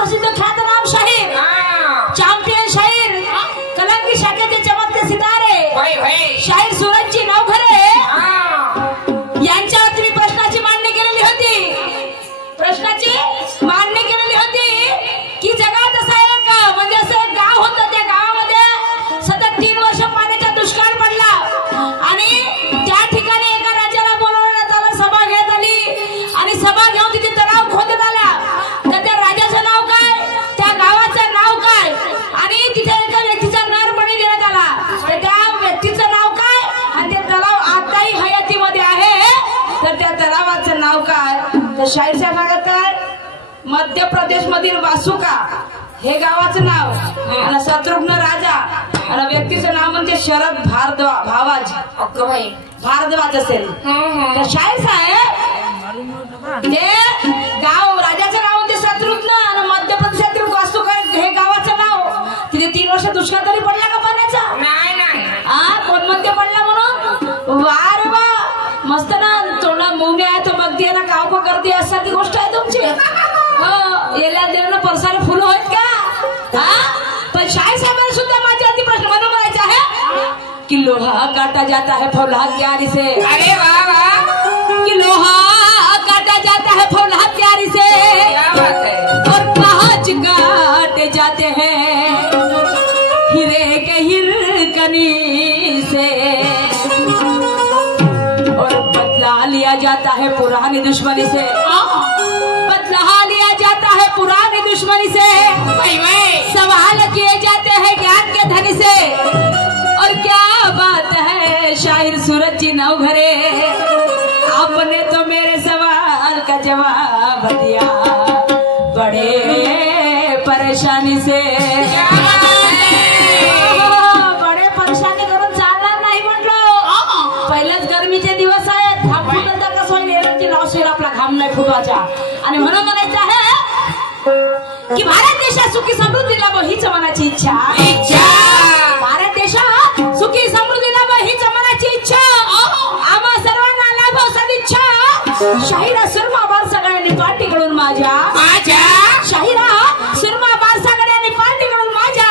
सुप्रसिद्ध ख्यातनाम शाहीर, चॅम्पियन शाहीर, कलंकी शाखेचे चमकते सितारे शाहीर सूरजजी नवघरे यांच्यावर तुम्ही प्रश्नाची मांडणी केलेली होती. प्रश्नाची मांडणी केलेली होती की जगात असं एक म्हणजे असं एक गाव होतं, त्या गावामध्ये सतत 3 वर्ष पाण्याचा दुष्काळ पडला आणि त्या ठिकाणी एका राजाला बोलवण्यात आलं, सभा घेण्यात आली आणि सभा घेऊन तिथे तलाव खोदण्यात आला. तर त्या राजाचं नाव काय, त्या गावाचं नाव काय आणि तिथे एका व्यक्तीचा नरबळी देण्यात आला. तर त्या व्यक्तीचं नाव काय आणि ते तलाव आताही हयातीमध्ये आहे, तर त्या तलावाचं नाव काय. तर शाहीरच्या भागात काय, मध्य प्रदेश मधील वासुका हे गावाचं नाव आणि शत्रुघ्न राजा आणि व्यक्तीचं नाव म्हणजे शरद भारद्वाज भारद्वाज असेल. तर शाहीर साहेब हे गाव राजाचं नाव म्हणजे शत्रुघ्न आणि मध्य प्रदेशातील वासुका हे गावाचं नाव. तिथे 3 वर्ष दुष्काळ तरी पडला का पाण्याचा? नाही. कोण म्हणते पडला म्हणून? वार वा मस्त ना, तोंडा मुंगे आहे तो मग ना गाव को करते असारखी गोष्ट आहे तुमची. येल्या देवानं परसाले फुलं आहेत का? पण शाहीर साहेबांना सुद्धा माझ्यावरती प्रश्न म्हणून म्हणायचा आहे की लोहा काटा जाता है फौलाद क्यारी से. अरे वाह, कि लोहा काटा जाता है फौलाद क्यारी से, क्या बात है, और कांच काटे जाते हैं हीरे के हिरकनी से, और बदला लिया जाता है पुरानी दुश्मनी से, बदला लिया जाता है पुरानी दुश्मनी से, सवाल किए जाते हैं ज्ञान के धनी से. और क्या बात है शाहीर सूरज जी नवघरे, आपने तो मेरे सवाल का जवाब दिया बड़े परेशानी से. बड़े परेशानी करून चालणार नाही म्हटलं. पहिलेच गरमीचे दिवस आहेत, घाम फुटल तर कसं होईल, लॉस होईल, आपला घाम नाही फुटवायचा. आणि म्हणून म्हणायचं आहे की भारत देशात सुखी समृद्धी लाभो हीच मनाची इच्छा. भारत देशात सुखी समृद्धी लाभो हीच मनाची इच्छा. आम्हा सर्वांना लाभो सदिच्छा. शाहिरा सुरमा बारसागड्यांनी पाठीकडून माझ्या शाहिरा सुरमा बारसागड्यांनी पाठीकडून माझ्या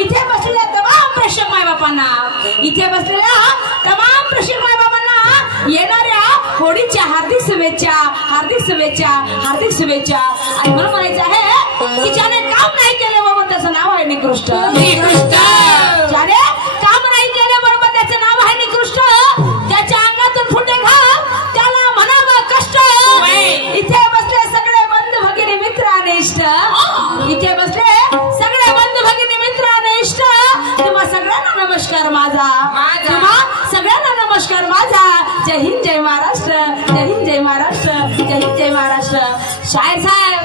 इथे बसलेल्या तमाम प्रेषक मायबापांना, इथे बसलेल्या तमाम प्रेषक मायबापांना येणाऱ्या होळीच्या हार्दिक शुभेच्छा, हार्दिक शुभेच्छा, हार्दिक शुभेच्छा. आणि म्हणून म्हणायचं आहे की ज्याने काम नाही केले बाबा त्याचं नाव आहे निकृष्ट. ज्याने काम नाही केले बरोबर त्याचं नाव आहे निकृष्ट. त्याच्या अंगातून फुटे घाम त्याला म्हणावं कष्ट. इथे बसले सगळे बंधू भगिनी मित्र आणि इष्ट, इथे बसले सगळे बंधू भगिनी मित्र आणि इष्ट. तुम्हा सगळ्यांना नमस्कार माझा, तुम्हा सगळ्यांना नमस्कार माझा. जय हिंद, जय महाराष्ट्र, जय हिंद, जय महाराष्ट्र, जय हिंद, जय महाराष्ट्र. शाहीर साहेब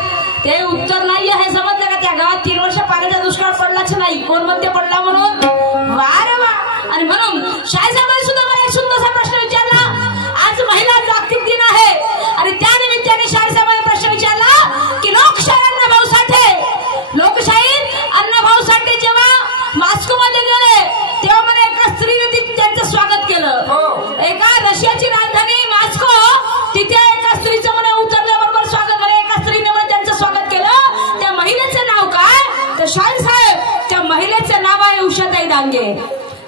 ते उत्तर नाही आहे, समजलं का? त्या गावात 3 वर्ष पाण्याचा दुष्काळ पडलाच नाही. कोण म्हणते पडला म्हणून? वारे वा. आणि म्हणून शाहीर साहेबांनी सुद्धा मला एक सुंदरसा प्रश्न विचारला. आज महिला जागतिक दिन आहे आणि त्या निमित्ताने शाहीर साहेबांनी प्रश्न विचारला की लोकशाही अण्णाभाऊ साठे, लोकशाही अण्णाभाऊ साठे जेव्हा मॉस्को मध्ये गेले तेव्हा मला एका स्त्रीने त्यांचं स्वागत केलं. एका रशियाची राजधानी मॉस्को, तिथे एका स्त्रीचं म्हणे उतरल्याबरोबर स्वागत, म्हणे एका स्त्रीने म्हणे त्यांचं स्वागत केलं. त्या महिलेचं नाव काय? तर शाहीर साहेब त्या महिलेचं नाव आहे उषाताई डांगे.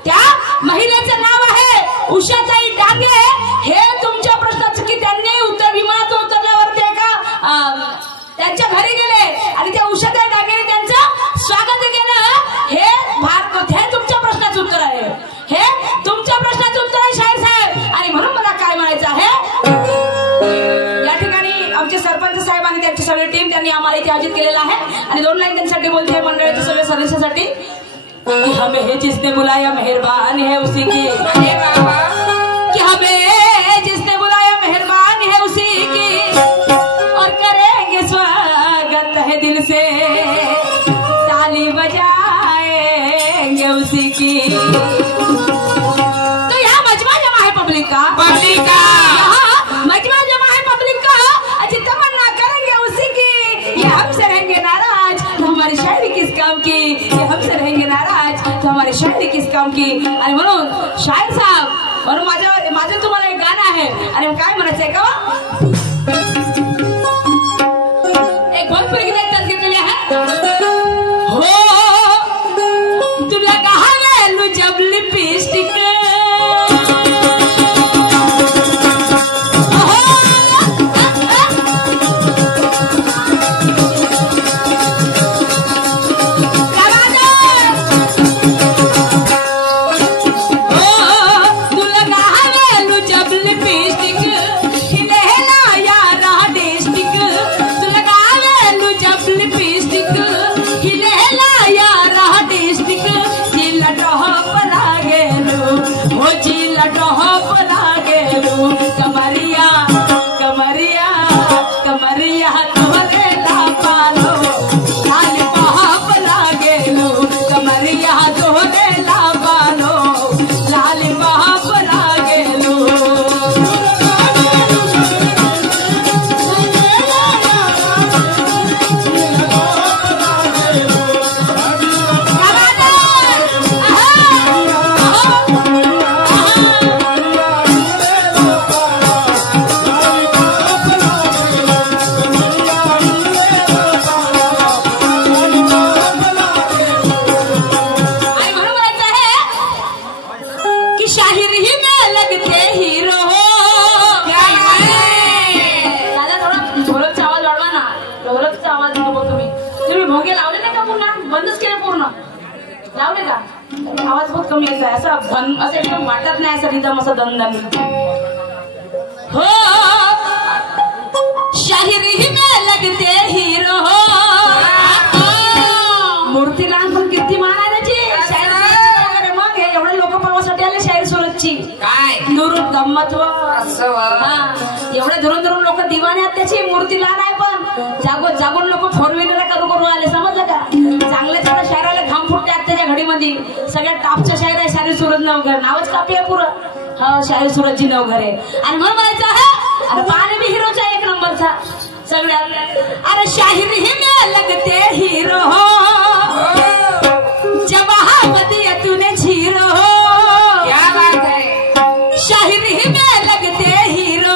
त्या महिलेचं नाव आहे उषाताई डांगे. हे तुमच्या प्रश्नाचं की त्यांनी उत्तर विमानातून उतरल्यावर ते एका त्यांच्या घरी गेले आणि त्या उषाताई डांगे त्यांचं स्वागत केलं. हे तुमच्या प्रश्नाचं उत्तर आहे, हे तुमच्या प्रश्नाचं उत्तर आहे शाहीर साहेब. आणि म्हणून मला काय म्हणायचं आहे, या ठिकाणी आमचे सरपंच साहेब आणि त्यांची सगळी टीम त्यांनी आम्हाला इथे आयोजित केलेला आहे. आणि 2 लाईन त्यांच्यासाठी बोलते मंडळाच्या सगळ्या सदस्यांसाठी कि हमें है जिसने बुलाया मेहरबान है उसी की, कि हमें जिसने बुलाया मेहरबान है उसी की, और करेंगे स्वागत है दिल से, ताली बजाएंगे उसी की. तो यहाँ मजमा जमा है पब्लिक का, यहाँ मजमा जमा है पब्लिक का. अच्छी तमन्ना करेंगे उसी की. ये हमसे रहेंगे नाराज तो हमारी शायरी किस काम की, ये हमसे रहेंगे नाराज तो हमारी शायरी किस काम की. आणि म्हणून शाहीर साहेब, म्हणून माझं तुम्हाला एक गाणं आहे आणि काय म्हणायचंय का, एक भोजपुरी गीत घेतलेले आहे. भोंगे लावले नाही का पुन्हा बंदच केले पूर्ण लावले का आवाज बहुत कमी येत आहे असं एकदम वाटत नाही असं रिदम असं दणदण हो शाहिरी में लगते हीरो हो मूर्ती लहान पण कीर्तिमान आहे त्याची शायरी मग एवढे लोक पावासाठी आले शाहीर सुरतची काय दुरून गंमत एवढे धरून धरून लोक दिवाने आहेत त्याची मूर्ती लहान आहे पण जागून जागून लोक फोर व्हीलर करू आले समजलं का चांगले चांगल्या शायराला घाम फुटते त्याच्या घडीमध्ये सगळ्यात टॉपच्या शायर आहे शाहीर सुरत नवघर नावच कापी आहे पुरं हा शाहीर सुरतची नवघर आहे आणि म्हणून म्हणायचं आहे अरे पाणी बी हिरोचा एक नंबरचा सगळ्यात अरे शाहिरी में लगते हीरो हो जवाहमती तूने झीरो हो क्या बात है शाहिरी में लगते हीरो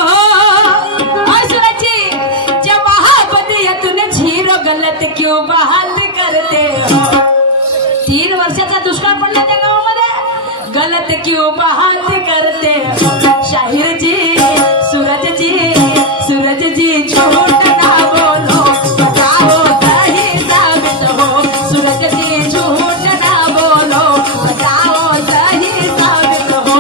और सुरजी जवाहमती तूने झीरो गलत क्यों बात करते हो 3 वर्षाचा दुष्काळ पडला त्या गावामध्ये गलत क्यों बात करते हो शाहीर जी सूरज जी झूठ ना बोलो बताओ सही साबित हो सूरज जी झूठ ना बोलो बताओ सही साबित हो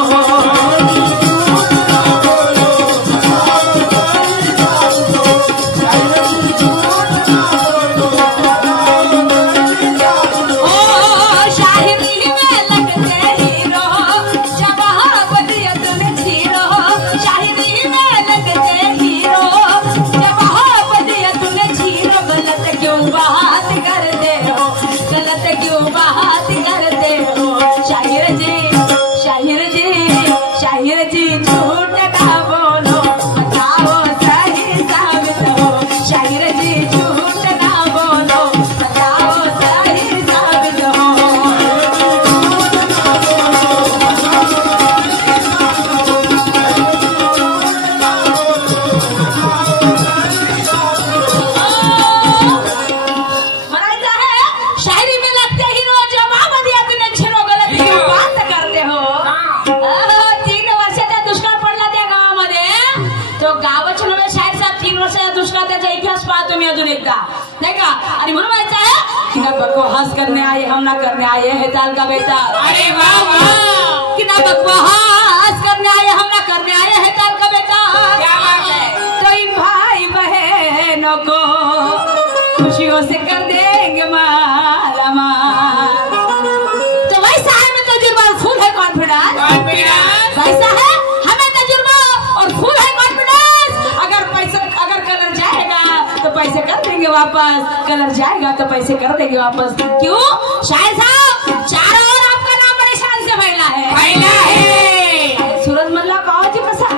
बकवास करने आए हम ना करने आए है साल का बेटा अरे वाह वाह कि ना बकवास करने आए हम ना करने आए है साल का बेटा क्या बात है तो इन भाई बहनों को खुशियों से कर देंगे मालामा तो वैसा है में तजुर्बा और फुल है कॉन्फिडेंस वैसा है हमें तजुर्बा और फुल है कॉन्फिडेंस अगर पैसा अगर कलर जाएगा तो पैसे कर देंगे वापस कलर जाएगा तो पैसे कर देंगे वापस क्यों शायद साहब चारों ओर आपका नाम बड़े शान से फैला है सूरज मल्ला गावाची कसा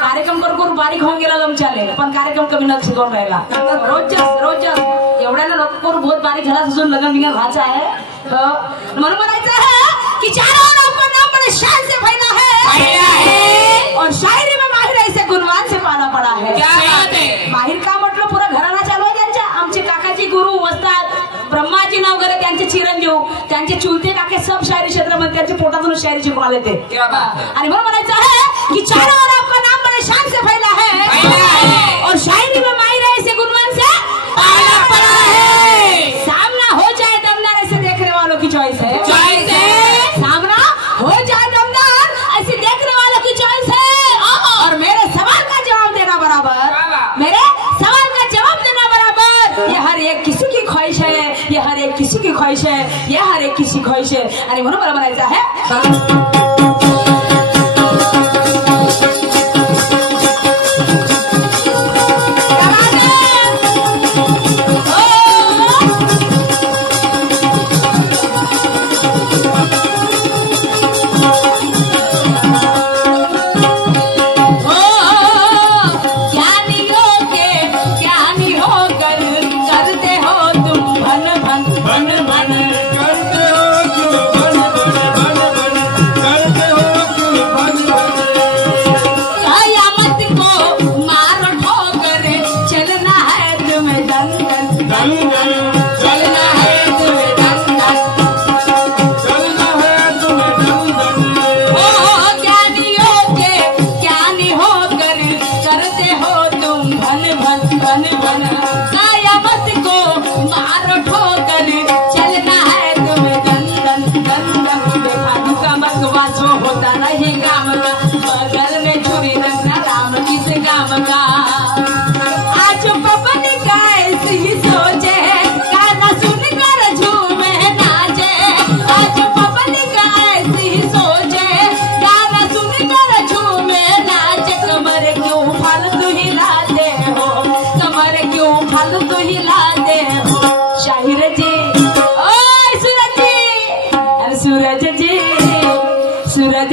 कार्यक्रम करून बारीक होऊन गेला तुमच्याले पण कार्यक्रम कमी लक्ष करून राहिला रोज एवढ्याला लोक करून बहुत बारीक झाला अजून लग्न बिग्न व्हायचं आहे म्हणून म्हणायचं है कि चारों ओर आपका नाम बड़े शान से फैला है और शायरी में माहिर ऐसे गुणवान से पाला पड़ा है क्या बात है माहिर का म्हटलं पुरा घराणा चालू आहे त्यांच्या आमचे काकाजी गुरु वस्ताद ब्रह्माजी नवघरे त्यांचे चिरंजीव त्यांचे चुलते काके सब शायरी क्षेत्रामध्ये त्यांच्या पोटातून शायरी शिकून आले ते आणि म्हणून म्हणायचं आहे की चारों ओर आपका नाम बड़े शान से फैला है और शायरी में माहिर ऐसे गुणवान से पाला पड़ा है सामना हो जाए दमदार ऐसे देखने वालों की चॉइस है सामना हो जाए दमदार ऐसे देखने वालों की चॉइस है और मेरे सवाल का जवाब देना बराबर मेरे सवाल का जवाब देना बराबर ये हर एक किसी की ख्वाहिश है ये हर एक किसी की ख्वाहिश है ये हर एक किसी ख्वाहिश है आणि म्हणून मला म्हणायचं आहे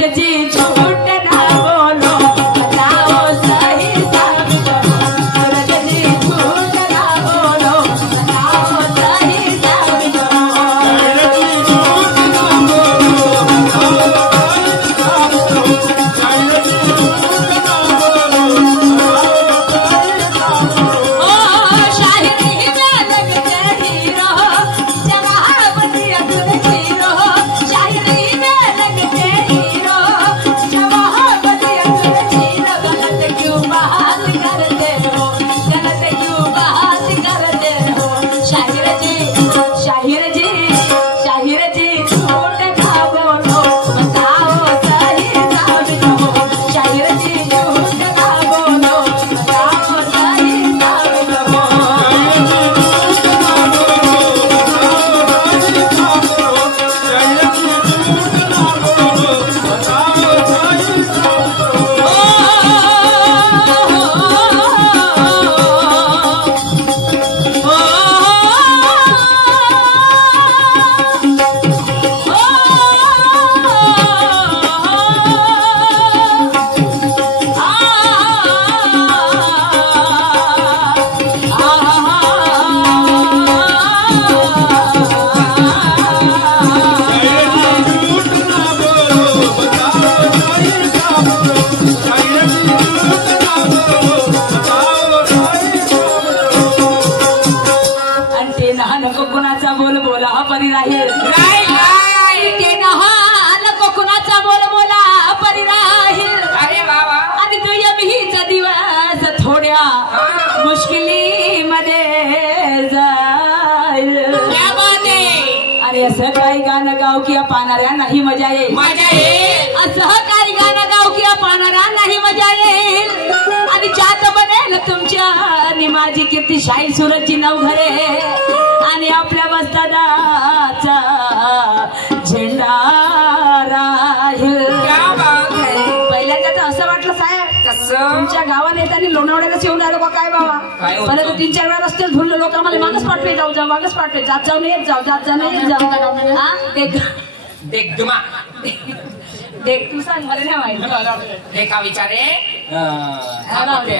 सूरज जी झूठ ना बोलो बताओ सही सब कहो सूरज जी झूठ ना बोलो बताओ सही सब असं काही गाणं गाव किंवा पाहणाऱ्या नाही मजा येईल असं काही गाणं गाव किंवा पाहणाऱ्या नाही मजा येईल आणि ज्यात बनेल तुमच्या आणि माझी कीर्ती शाही सूरजची नवघरे आणि आपल्या बस्तादाचा झेंडा राहील पहिल्यांदा तर असं वाटलं साहेब तुमच्या गावाने येताना लोणावळ्यालाच येऊन आलो का काय बाबा परत 3-4 वेळा रस्त्यात धुरलं लोक आम्हाला मागच पाठवे जाऊ मागच पाठवे जात जाऊन येत जाऊ जात जाऊन येत जाऊ देख तू सांग मला नाही माहिती का विचारे राहू दे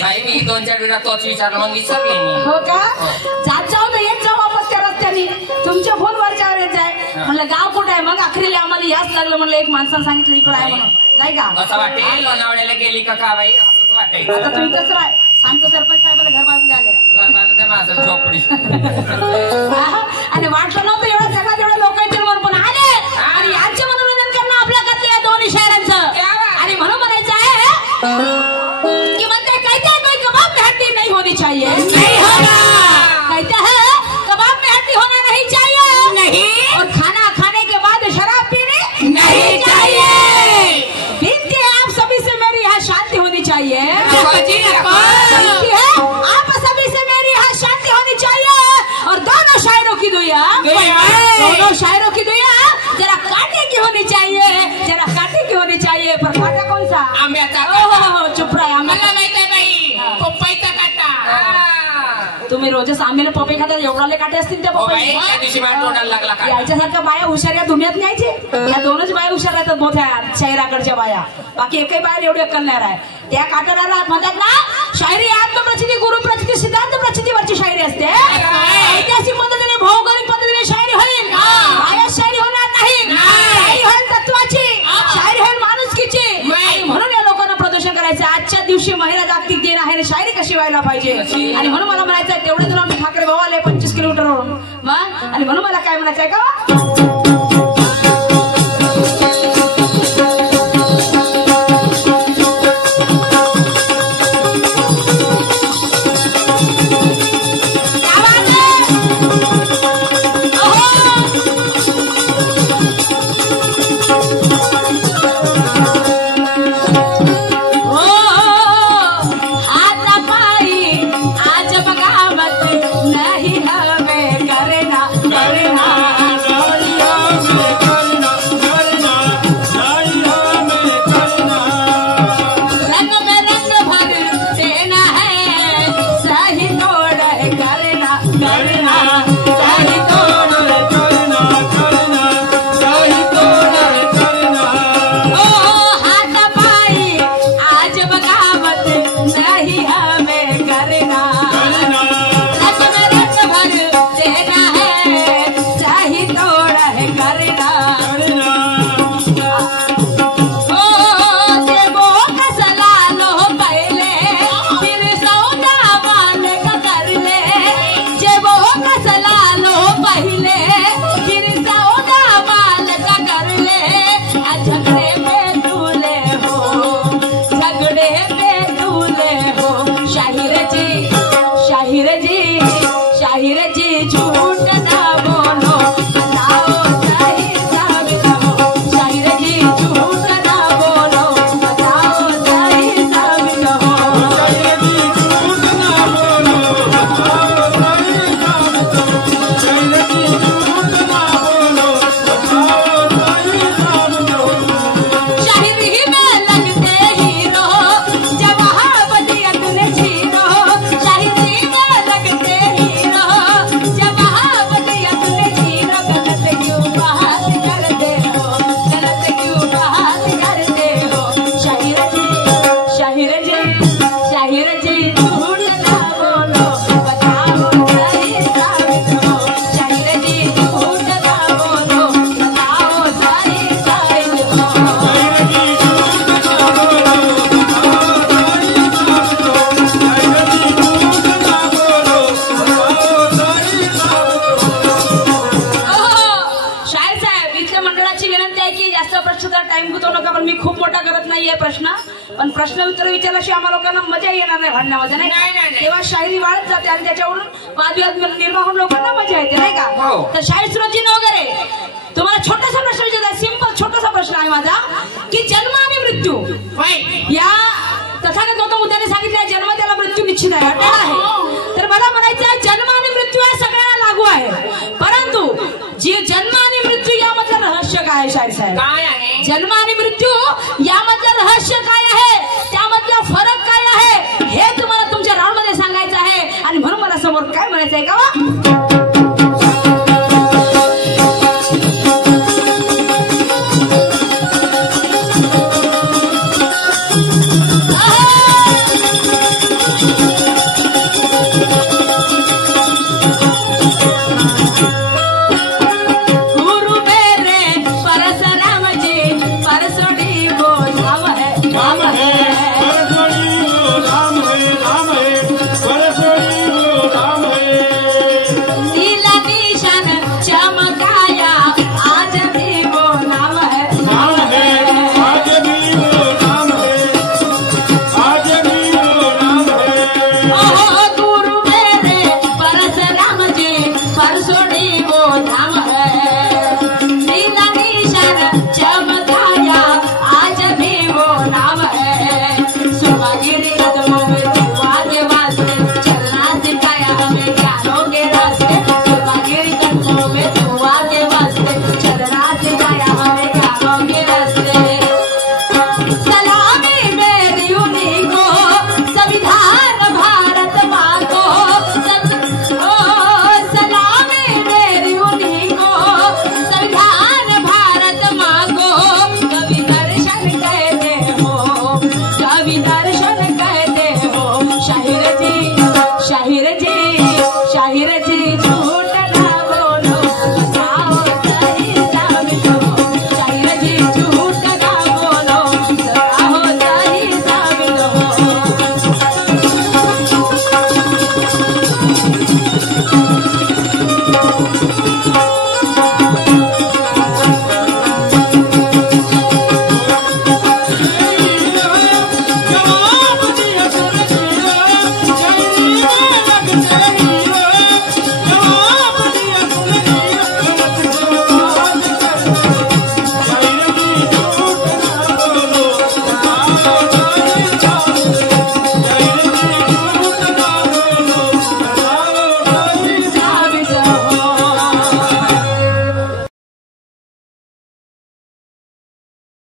नाही मी 2-4 वेळा तोच विचारलं मग विचारले मी हो का जात जाऊ तर येत जाऊ वापस त्या रस्त्याने तुमच्या फोनवरच्यावर येत जाय म्हणलं गाव कुठं आहे मग अखेरीला आम्हाला याच लागलं म्हणलं एक माणसानं सांगितलं इकडं आहे म्हणून नाही का असं वाटेल लोणावळ्याला गेली का बाई असंच वाटेल आता तुम्ही तसं राह सांगतो सरपंच साहेबाला घर बांधून आले घर बांधून माझं झोपडी आणि वाटलं नव्हतं एवढं जगात एवढं लोक येतील म्हणून पण आले आणि यांचे मनोरंजन करणं आपल्या घातलं या दोन्ही शहरांचं आणि म्हणून म्हणायचं आहे की म्हणते कहते हैं कोई कबाब में हड्डी नहीं होनी चाहिए नहीं होगा कहते हैं कबाब में हड्डी होना नहीं चाहिए नहीं और खाना खाने के बाद शराब पीने नहीं चाहिए विनती है आप सभी से मेरी यहाँ शांति होनी चाहिए विनती है आप सभी से मेरी यहाँ शांति होनी चाहिए और दोनों शायरों की दुआ दोनों शायरों की दुआ जरा कांटे की होनी चाहिए जरा कांटे की होनी चाहिए पर कांटा कौन सा चुप रहा मला माहित आहे बाई पपईचा काटा तुम्ही रोजच आंब्याला पपई खातात एवढाले काटे असतील त्या पपई त्या दिवशी मला तोंडाला लागला का याच्यासारख्या बाया हुशार या दुनियात न्यायचे या दोनच बाया हुशार राहतात मोठ्या शहराकडच्या बाया बाकी एकही बाया एवढी अक्कल नाही आहे त्या काट्याला म्हणतात ना शायरी आत्मप्रचिती गुरुप्रचिती सिद्धांत प्रचितीवरची शायरी असते ऐतिहासिक पद्धतीने भौगोलिक पद्धतीने शायरी होईल बाया शायरी होणार नाही शायरी होईल तत्वाची शायरी होईल माणुसकीची म्हणून या लोकांना प्रदर्शन करायचं आजच्या दिवशी महिला जागतिक दिन आहे शायरी कशी व्हायला पाहिजे आणि म्हणून मला म्हणायचं आहे तेवढे तुला आम्ही ठाकरे भाऊ आले 25 किलोमीटरवरून मग आणि म्हणून मला काय म्हणायचं आहे का नहीं हमें करना पण प्रश्न उत्तर विचारल्याशिवाय आम्हाला लोकांना मजा येणार नाही भांडणामध्ये, नाही नाही, का? नाही, नाही. तेव्हा शायरी वाढत जाते आणि त्याच्यावरून वादविवाद निर्माण होऊन लोकांना मजा येते, नाही का? हो. तर शाहीर सुरजीन वगैरे तुम्हाला छोटासा प्रश्न विचारला, सिंपल छोटासा प्रश्न आहे माझा, की जन्म आणि मृत्यू होय. या तथागत गौतम बुद्धाने सांगितलं जन्म त्याला मृत्यू निश्चित आहे, अटळ आहे. तर मला म्हणायचं जन्म आणि मृत्यू हे सगळ्यांना लागू आहे, परंतु जे जन्म आणि मृत्यू यामधलं रहस्य काय आहे शाहीर साहेब? काय आहे? जन्म आणि मृत्यू यामधलं रहस्य काय आहे, त्यामधला फरक काय आहे, हे तुम्हाला तुमच्या राऊंड मध्ये सांगायचं आहे. आणि म्हणून मला समोर काय म्हणायचं आहे का?